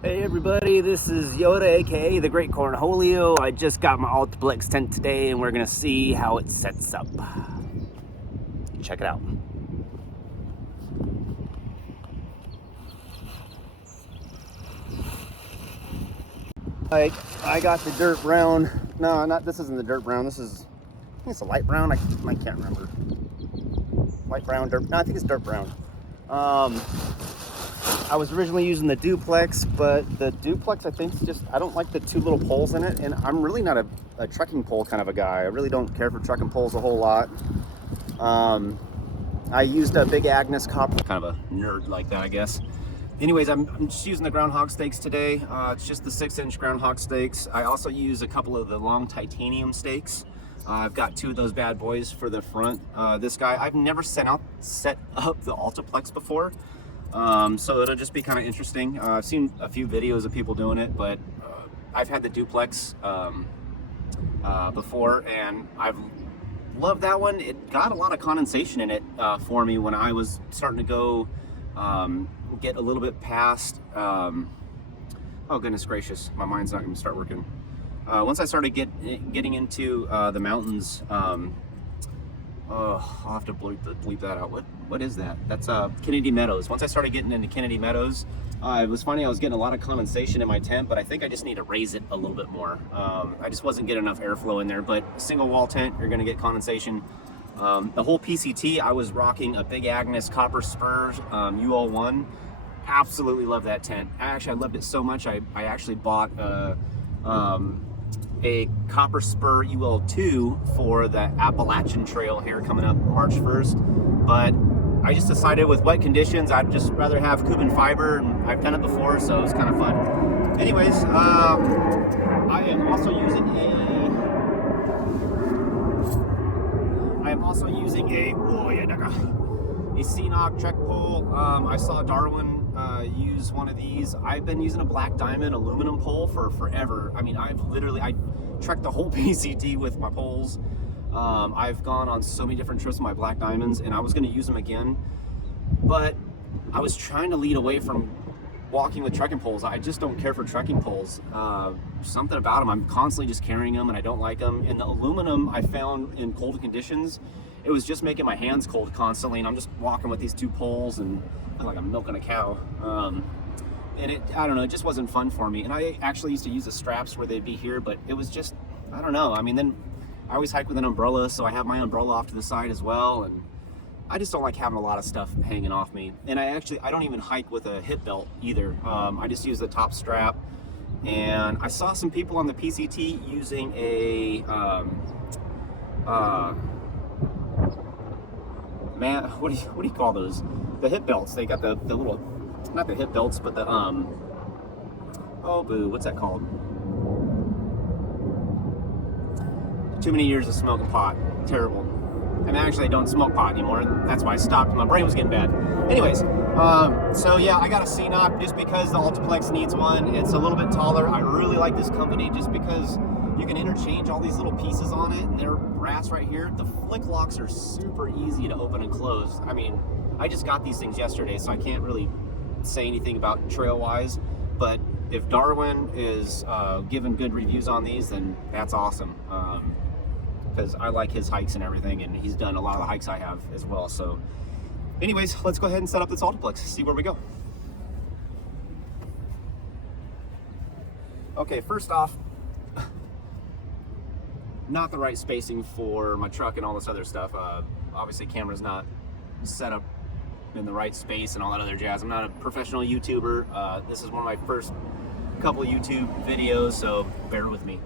Hey everybody, this is Yoda, aka the Great Cornholio. I just got my altaplex tent today and we're gonna see how it sets up. Check it out. Like, I got the dirt brown. No, this isn't the dirt brown. This is, I think it's a light brown. I can't remember. Light brown, dirt. No, I think it's dirt brown. I was originally using the duplex, but the duplex, I think, is just, I don't like the two little poles in it, and I'm really not a trekking pole kind of a guy. I really don't care for trekking poles a whole lot. I used a big Agnes copper, kind of a nerd like that, I guess. Anyways, I'm just using the groundhog stakes today. It's just the 6-inch groundhog stakes. I also use a couple of the long titanium stakes. I've got two of those bad boys for the front. This guy, I've never set up the altaplex before. So it'll just be kind of interesting. I've seen a few videos of people doing it, but I've had the duplex before, and I've loved that one. It got a lot of condensation in it for me when I was starting to go get a little bit past. Oh goodness gracious, my mind's not going to start working. Once I started getting into the mountains. Oh, I'll have to bleep that out. What is that? That's Kennedy Meadows. Once I started getting into Kennedy Meadows, it was funny, I was getting a lot of condensation in my tent, but I think I just need to raise it a little bit more. I just wasn't getting enough airflow in there, but single wall tent, you're gonna get condensation. The whole PCT, I was rocking a big Agnes copper spur UL1. Absolutely love that tent. I loved it so much, I actually bought a copper spur UL2 for the Appalachian Trail here coming up March 1st, but I just decided with wet conditions I'd just rather have Cuban fiber, and I've done it before, so it's kind of fun. Anyways, I am also using a CNOC trek pole. I saw Darwin use one of these. I've been using a black diamond aluminum pole for forever. I mean, I trekked the whole PCT with my poles. I've gone on so many different trips with my black diamonds, and I was going to use them again, but I was trying to lead away from walking with trekking poles. I just don't care for trekking poles. Something about them, I'm constantly just carrying them, and I don't like them. And the aluminum, I found in cold conditions, it was just making my hands cold constantly, and I'm just walking with these two poles and like I'm milking a cow. And I don't know, it just wasn't fun for me. And I actually used to use the straps where they'd be here, but it was just, I don't know. I mean, then I always hike with an umbrella, so I have my umbrella off to the side as well, and I just don't like having a lot of stuff hanging off me. And I don't even hike with a hip belt either. I just use the top strap. And I saw some people on the PCT using a what do you call those? The hip belts. They got the little, not the hip belts, but the oh boo, what's that called? Too many years of smoking pot. Terrible. I mean, actually, I don't smoke pot anymore. That's why I stopped. My brain was getting bad. Anyways, so yeah, I got a CNOC just because the altaplex needs one. It's a little bit taller. I really like this company just because you can interchange all these little pieces on it, and they're brass right here. The flick locks are super easy to open and close. I mean, I just got these things yesterday, so I can't really say anything about trail-wise, but if Darwin is giving good reviews on these, then that's awesome. Because I like his hikes and everything, and he's done a lot of the hikes I have as well. So anyways, let's go ahead and set up this altaplex, see where we go. Okay, first off, not the right spacing for my truck and all this other stuff. Obviously camera's not set up in the right space and all that other jazz. I'm not a professional YouTuber. This is one of my first couple YouTube videos, so bear with me.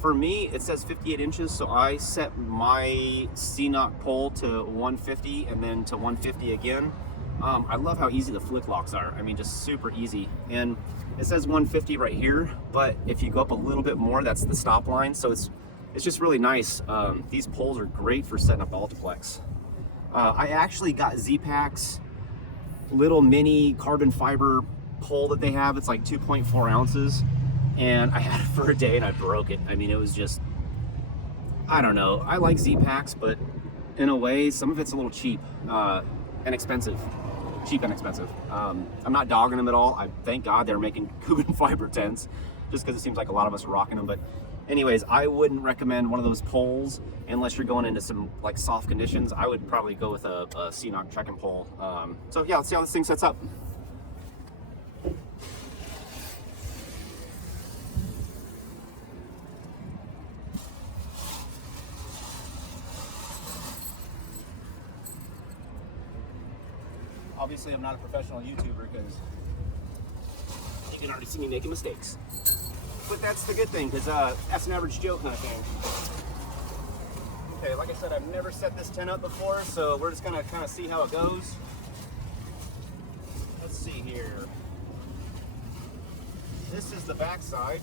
For me, it says 58 inches, so I set my CNOC pole to 150 and then to 150 again. I love how easy the flick locks are. I mean, just super easy. And it says 150 right here, but if you go up a little bit more, that's the stop line. So it's just really nice. These poles are great for setting up the altaplex. I actually got Zpacks little mini carbon fiber pole that they have. It's like 2.4 ounces. And I had it for a day and I broke it. I mean, it was just, I don't know. I like Zpacks, but in a way, some of it's a little cheap and expensive. cheap and expensive. I'm not dogging them at all. Thank God they're making Coogan fiber tents, just because it seems like a lot of us are rocking them. But anyways, I wouldn't recommend one of those poles unless you're going into some like soft conditions. I would probably go with a CNOC trekking pole. So yeah, let's see how this thing sets up. Obviously, I'm not a professional YouTuber because you can already see me making mistakes. But that's the good thing, because that's an average Joe kind of thing. Okay, like I said, I've never set this tent up before, so we're just gonna kind of see how it goes. Let's see here. This is the back side.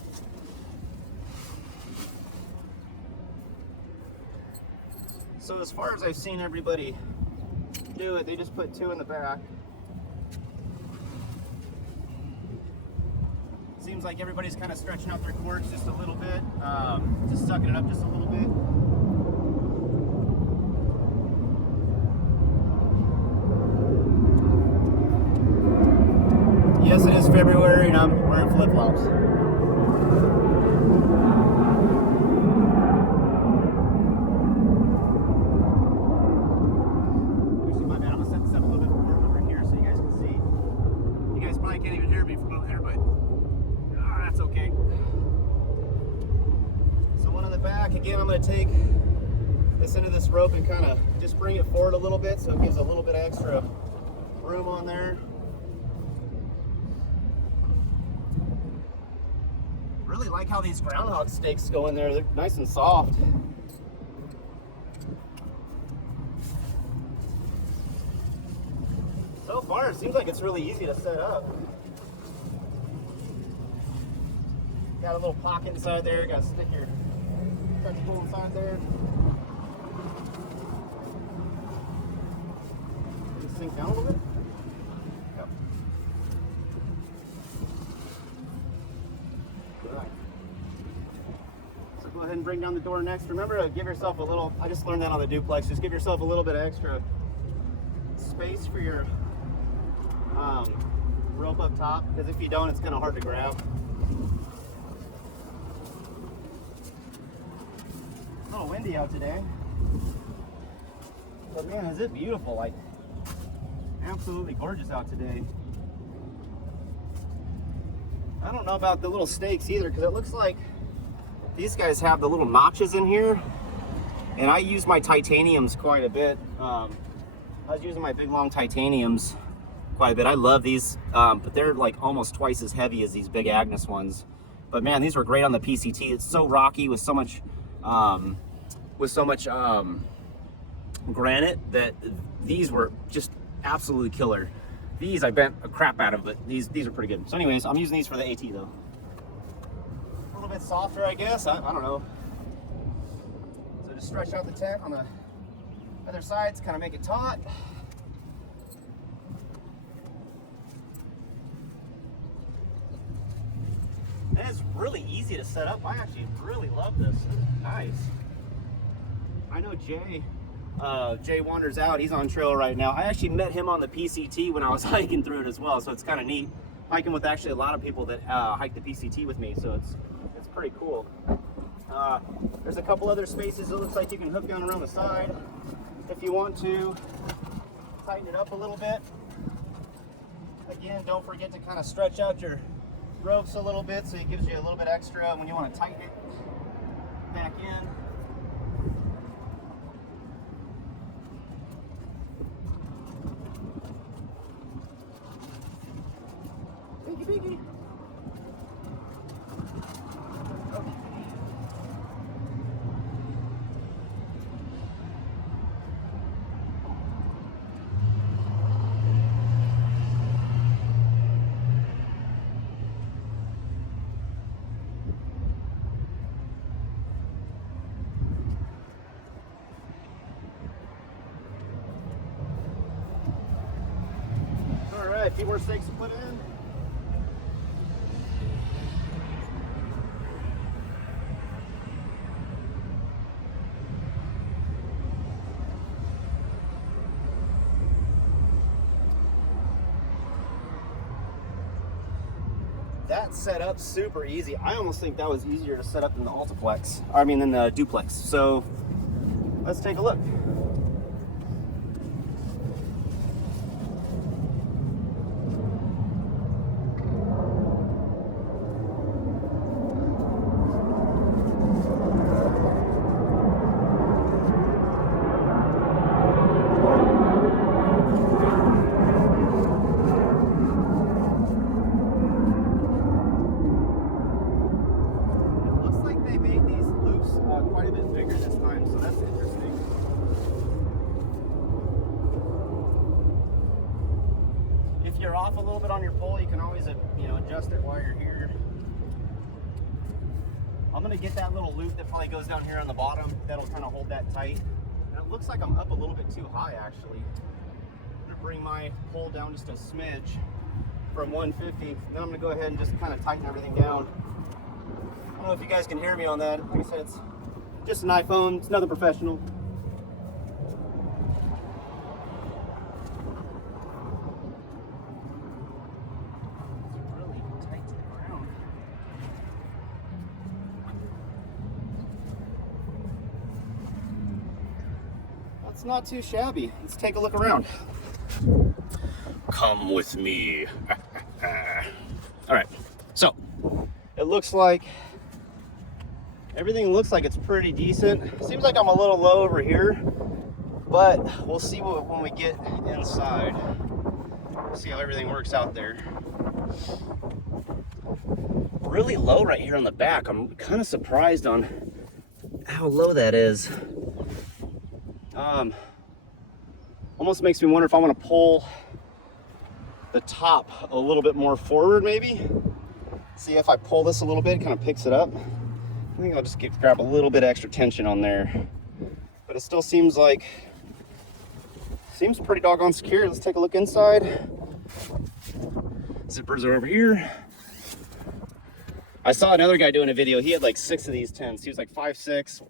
So as far as I've seen everybody do it, they just put two in the back. Seems like everybody's kind of stretching out their cords just a little bit, just sucking it up just a little bit. Yes, it is February and I'm wearing flip-flops. Actually, my bad. I'm gonna set this up a little bit more over here so you guys can see. You guys probably can't even hear me from over there, but that's okay. So one on the back, again, I'm going to take this end of this rope and kind of just bring it forward a little bit so it gives a little bit extra room on there. Really like how these groundhog stakes go in there. They're nice and soft. So far, it seems like it's really easy to set up. Got a little pocket inside there. Got to stick your touchable inside there. Just sink down a little bit. Yep. All right. So go ahead and bring down the door next. Remember to give yourself a little. I just learned that on the duplex. Just give yourself a little bit of extra space for your rope up top, because if you don't, it's kind of hard to grab. A little windy out today, but man, is it beautiful. Like, absolutely gorgeous out today. I don't know about the little stakes either, because it looks like these guys have the little notches in here, and I use my titaniums quite a bit. I was using my big long titaniums quite a bit. I love these, but they're like almost twice as heavy as these big Agnes ones. But man, these were great on the PCT. It's so rocky with so much granite that these were just absolutely killer. These I bent a crap out of, but these are pretty good. So anyways, I'm using these for the AT though. A little bit softer, I guess. I don't know. So just stretch out the tent on the other sides, kind of make it taut. And it's really easy to set up. I actually really love this. This is nice. I know Jay wanders out. He's on trail right now. I actually met him on the PCT when I was hiking through it as well, so it's kind of neat. Hiking with actually a lot of people that hike the PCT with me, so it's pretty cool. There's a couple other spaces it looks like you can hook down around the side if you want to tighten it up a little bit. Again, don't forget to kind of stretch out your ropes a little bit so it gives you a little bit extra when you want to tighten it back in. Biggie. Okay. All right, a few more stakes to put in. that set up super easy. I almost think that was easier to set up than the altaplex. I mean, than the duplex. So let's take a look. Quite a bit bigger this time, so that's interesting. If you're off a little bit on your pole, you can always adjust it while you're here. I'm gonna get that little loop that probably goes down here on the bottom. That'll kind of hold that tight. And it looks like I'm up a little bit too high, actually. I'm gonna bring my pole down just a smidge from 150. Then I'm gonna go ahead and just kind of tighten everything down. I don't know if you guys can hear me on that. Like I said, it's just an iPhone, it's nothing professional. It's really tight to the ground. That's not too shabby. Let's take a look around. Come with me. All right, so it looks like everything looks like it's pretty decent. Seems like I'm a little low over here, but we'll see when we get inside. See how everything works out there. Really low right here on the back. I'm kind of surprised on how low that is. Almost makes me wonder if I want to pull the top a little bit more forward, maybe. See if I pull this a little bit, it kind of picks it up. I think I'll just grab a little bit extra tension on there, but it still seems pretty doggone secure. Let's take a look inside. Zippers are over here. I saw another guy doing a video. He had like 6 of these tents. He was like 5'6",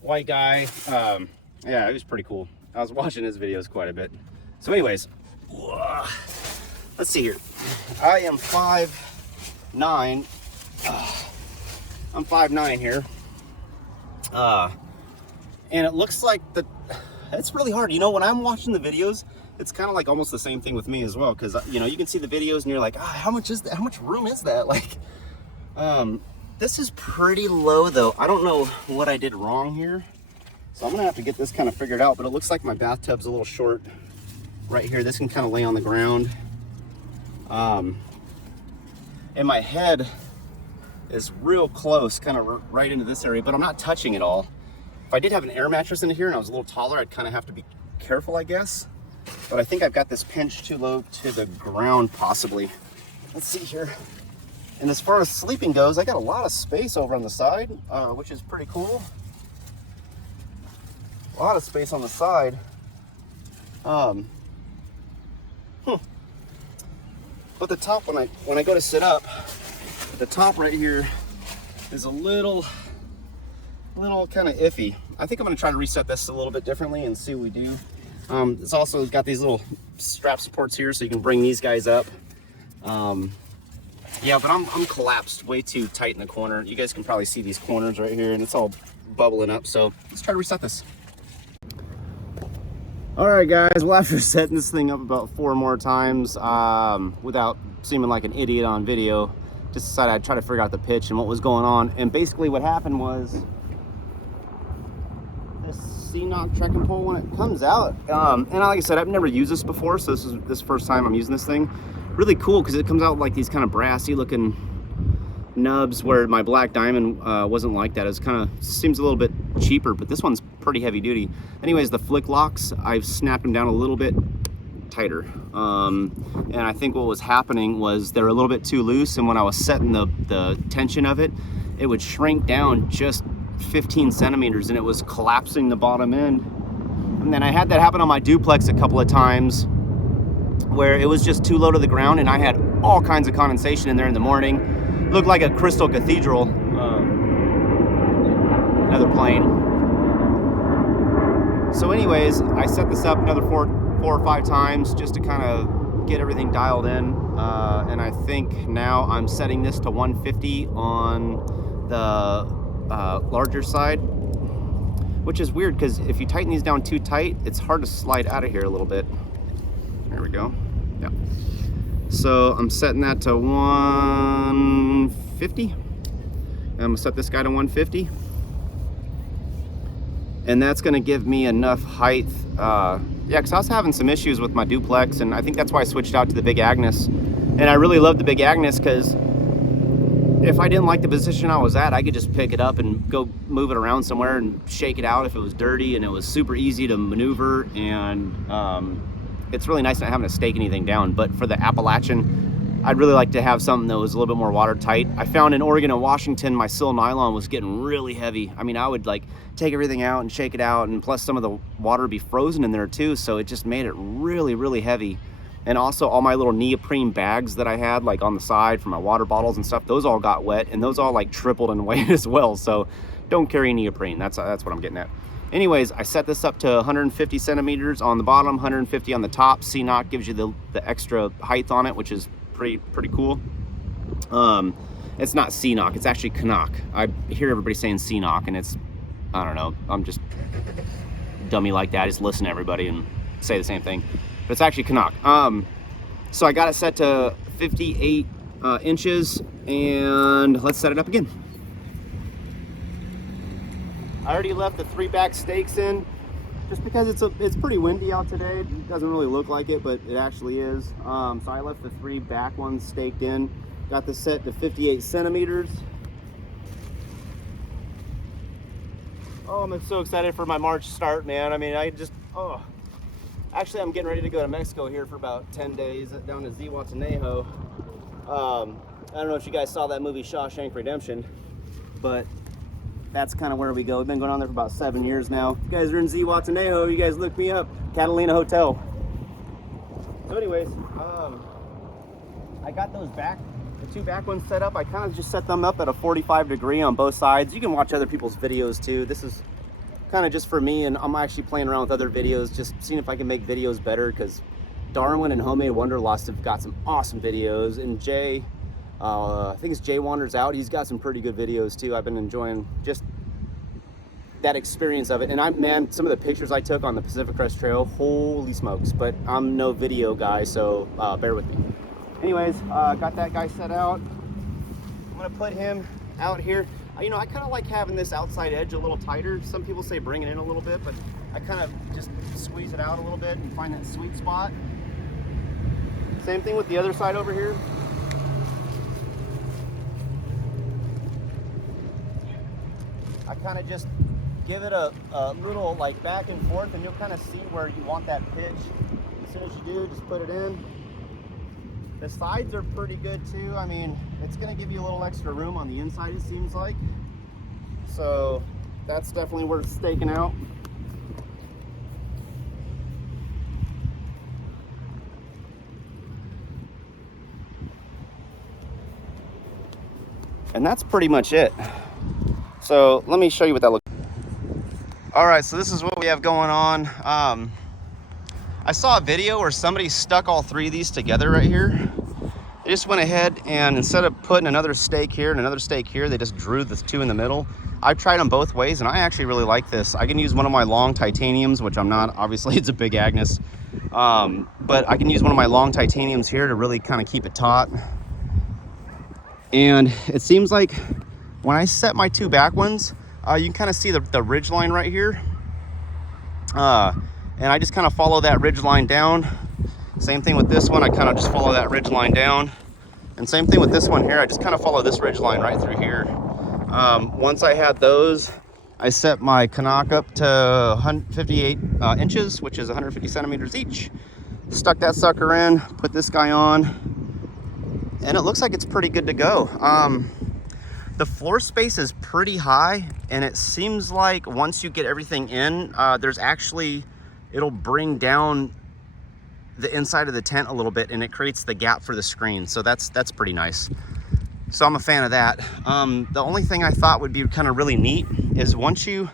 white guy. Yeah, it was pretty cool. I was watching his videos quite a bit. So anyways, let's see here. I am 5'9". I'm 5'9" here, and it looks like it's really hard. You know, when I'm watching the videos, it's kind of like almost the same thing with me as well, because you can see the videos and you're like, how much is that? How much room is that? Like, this is pretty low though. I don't know what I did wrong here, so I'm gonna have to get this kind of figured out. But it looks like my bathtub's a little short right here. This can kind of lay on the ground, and my head is real close, kind of right into this area, but I'm not touching it all. If I did have an air mattress in here and I was a little taller, I'd kind of have to be careful, I guess. But I think I've got this pinched too low to the ground, possibly. Let's see here. And as far as sleeping goes, I got a lot of space over on the side, which is pretty cool. A lot of space on the side. But the top, when I go to sit up, the top right here is a little kind of iffy. I think I'm gonna try to reset this a little bit differently and see what we do. It's also got these little strap supports here, so you can bring these guys up. Yeah, but I'm collapsed way too tight in the corner. You guys can probably see these corners right here, and it's all bubbling up. So let's try to reset this. All right, guys. Well, after setting this thing up about 4 more times, without seeming like an idiot on video, just decided I'd try to figure out the pitch and what was going on. And basically what happened was this C-Knock trekking pole, when it comes out, and like I said, I've never used this before, so this first time I'm using this thing. Really cool because it comes out like these kind of brassy looking nubs, where my black diamond wasn't like that. It kind of seems a little bit cheaper, but this one's pretty heavy duty. Anyways, the flick locks, I've snapped them down a little bit tighter, and I think what was happening was they're a little bit too loose, and when I was setting the tension of it, it would shrink down just 15 centimeters and it was collapsing the bottom end. And then I had that happen on my duplex a couple of times where it was just too low to the ground, and I had all kinds of condensation in there in the morning. It looked like a crystal cathedral. Another plane. So anyways, I set this up another four or five times just to kind of get everything dialed in, and I think now I'm setting this to 150 on the larger side, which is weird because if you tighten these down too tight, it's hard to slide out of here a little bit. There we go. Yeah. So I'm setting that to 150. I'm gonna set this guy to 150. And that's gonna give me enough height. Yeah, because I was having some issues with my duplex, and I think that's why I switched out to the big Agnes. And I really love the big Agnes because if I didn't like the position I was at, I could just pick it up and go move it around somewhere and shake it out if it was dirty, and it was super easy to maneuver. And it's really nice not having to stake anything down. But for the Appalachian, I'd really like to have something that was a little bit more watertight. I found in Oregon and Washington, my sill nylon was getting really heavy. I mean, I would like take everything out and shake it out, and plus some of the water would be frozen in there too, so it just made it really, really heavy. And also all my little neoprene bags that I had like on the side for my water bottles and stuff, those all got wet, and those all like tripled in weight as well. So don't carry neoprene. That's what I'm getting at. Anyways, I set this up to 150 centimeters on the bottom, 150 on the top. C-knock gives you the extra height on it, which is pretty cool. It's not C-knock, it's actually knock. I hear everybody saying C-knock, and it's, I don't know, I'm just dummy like that. I just listen to everybody and say the same thing, but it's actually knock. So I got it set to 58 inches, and let's set it up again. I already left the 3 back stakes in just because it's pretty windy out today. It doesn't really look like it, but it actually is. So I left the 3 back ones staked in. Got this set to 58 centimeters. Oh, I'm so excited for my March start, man. I mean, actually, I'm getting ready to go to Mexico here for about 10 days down to Zihuatanejo. I don't know if you guys saw that movie Shawshank Redemption, but that's kind of where we go. We've been going on there for about 7 years now. If you guys are in Zihuatanejo, you guys look me up. Catalina Hotel. So anyways, I got those the 2 back ones set up. I kind of just set them up at a 45 degree on both sides. You can watch other people's videos too. This is kind of just for me, and I'm actually playing around with other videos, just seeing if I can make videos better, because Darwin and Homemade Wanderlust have got some awesome videos, and Jay, I think it's Jay Wanders Out, he's got some pretty good videos too. I've been enjoying just that experience of it. And man, some of the pictures I took on the Pacific Crest Trail, holy smokes. But I'm no video guy, so bear with me. Anyways, got that guy set out. I'm gonna put him out here. You know, I kind of like having this outside edge a little tighter. Some people say bring it in a little bit, but I kind of just squeeze it out a little bit and find that sweet spot. Same thing with the other side over here. I kind of just give it a little like back and forth, and you'll kind of see where you want that pitch. As soon as you do, just put it in. The sides are pretty good too. I mean, it's gonna give you a little extra room on the inside, it seems like. So that's definitely worth staking out. And that's pretty much it. So let me show you what that looks like. All right, so this is what we have going on. I saw a video where somebody stuck all 3 of these together right here. They just went ahead and instead of putting another stake here and another stake here, they just drew the 2 in the middle. I've tried them both ways, and I actually really like this. I can use one of my long titaniums, which I'm not, obviously it's a big Agnes. But I can use one of my long titaniums here to really kind of keep it taut. And it seems like when I set my 2 back ones, you can kind of see the ridge line right here. And I just kind of follow that ridge line down. Same thing with this one, I kind of just follow that ridge line down. And same thing with this one here, I just kind of follow this ridge line right through here. Once I had those, I set my Canuck up to 158 inches, which is 150 centimeters each. Stuck that sucker in, put this guy on, and it looks like it's pretty good to go. The floor space is pretty high, and it seems like once you get everything in, there's actually, it'll bring down the inside of the tent a little bit, and it creates the gap for the screen. So that's pretty nice. So I'm a fan of that. The only thing I thought would be kind of really neat is once you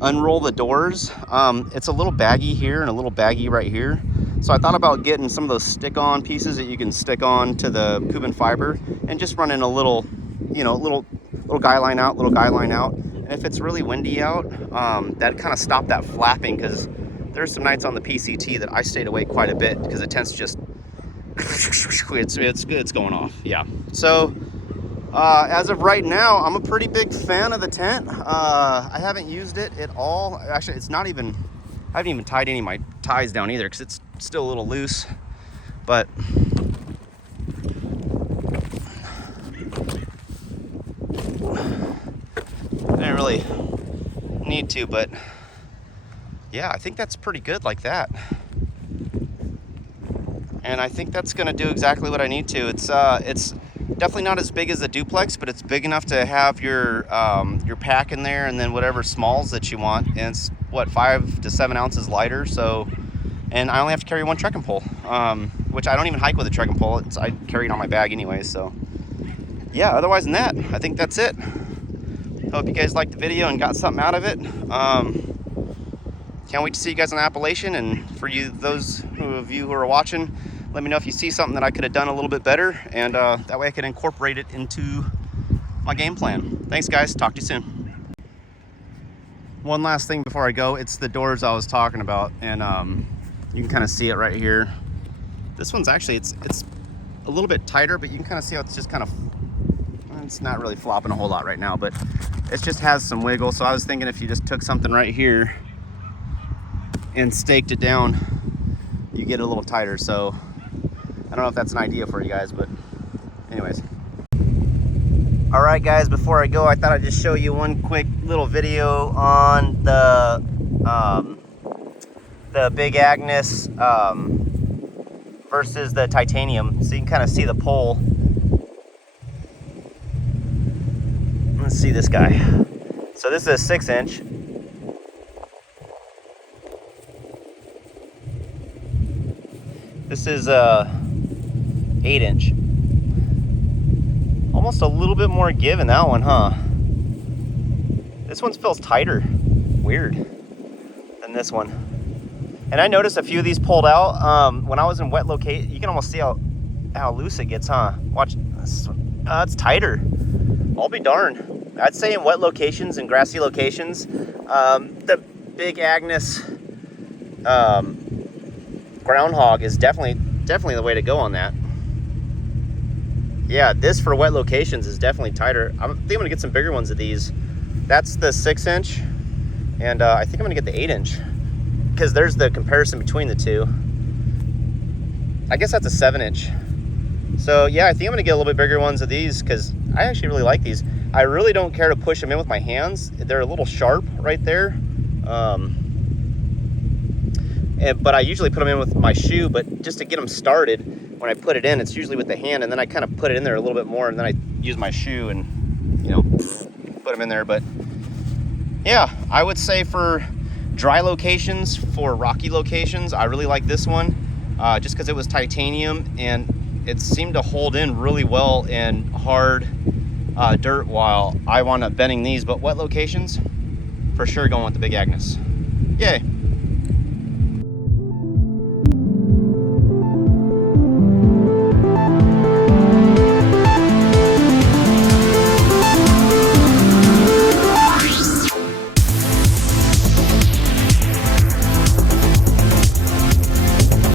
unroll the doors, it's a little baggy here and a little baggy right here. So I thought about getting some of those stick-on pieces that you can stick on to the Cuban fiber and just running a little, you know, little guy line out, little guy line out. And if it's really windy out, that kind of stop that flapping, because there's some nights on the PCT that I stayed awake quite a bit because it tends to just it's going off. Yeah. So as of right now, I'm a pretty big fan of the tent. I haven't used it at all. Actually, it's not even, I haven't even tied any of my ties down either because it's still a little loose. But I didn't really need to, but yeah, I think that's pretty good like that. And I think that's gonna do exactly what I need to. It's definitely not as big as the duplex, but it's big enough to have your pack in there and then whatever smalls that you want. And it's what, 5 to 7 ounces lighter. So, and I only have to carry one trekking pole, which I don't even hike with a trekking pole. I carry it on my bag anyway. So yeah, otherwise than that, I think that's it. Hope you guys liked the video and got something out of it. Can't wait to see you guys on Appalachian. And for you, those of you who are watching, let me know if you see something that I could have done a little bit better, and that way I can incorporate it into my game plan. Thanks, guys. Talk to you soon. One last thing before I go, it's the doors I was talking about, and you can kind of see it right here. This one's actually, it's a little bit tighter, but you can kind of see how it's just kind of, it's not really flopping a whole lot right now, but it just has some wiggle. So I was thinking if you just took something right here and staked it down, you get it a little tighter. So I don't know if that's an idea for you guys, but anyways. All right, guys, before I go, I thought I'd just show you one quick little video on the big Agnes versus the titanium. So you can kind of see the pole. Let's see this guy. So this is a 6-inch. This is a 8-inch. Almost a little bit more give in that one, huh? This one feels tighter, weird, than this one. And I noticed a few of these pulled out. When I was in wet location, you can almost see how loose it gets, huh? Watch, it's tighter. I'll be darned. I'd say in wet locations and grassy locations, the big Agnes groundhog is definitely the way to go on that. Yeah, this for wet locations is definitely tighter. I think I'm gonna get some bigger ones of these. That's the 6-inch, and I think I'm gonna get the 8-inch because there's the comparison between the two. I guess that's a 7-inch. So yeah, I think I'm gonna get a little bit bigger ones of these because I actually really like these. I really don't care to push them in with my hands. They're a little sharp right there. But I usually put them in with my shoe, but just to get them started, when I put it in, it's usually with the hand, and then I kind of put it in there a little bit more, and then I use my shoe and, you know, put them in there. But yeah, I would say for dry locations, for rocky locations, I really like this one, just because it was titanium, and it seemed to hold in really well in hard dirt while I wound up bending these. But wet locations, for sure going with the big Agnes. Yay.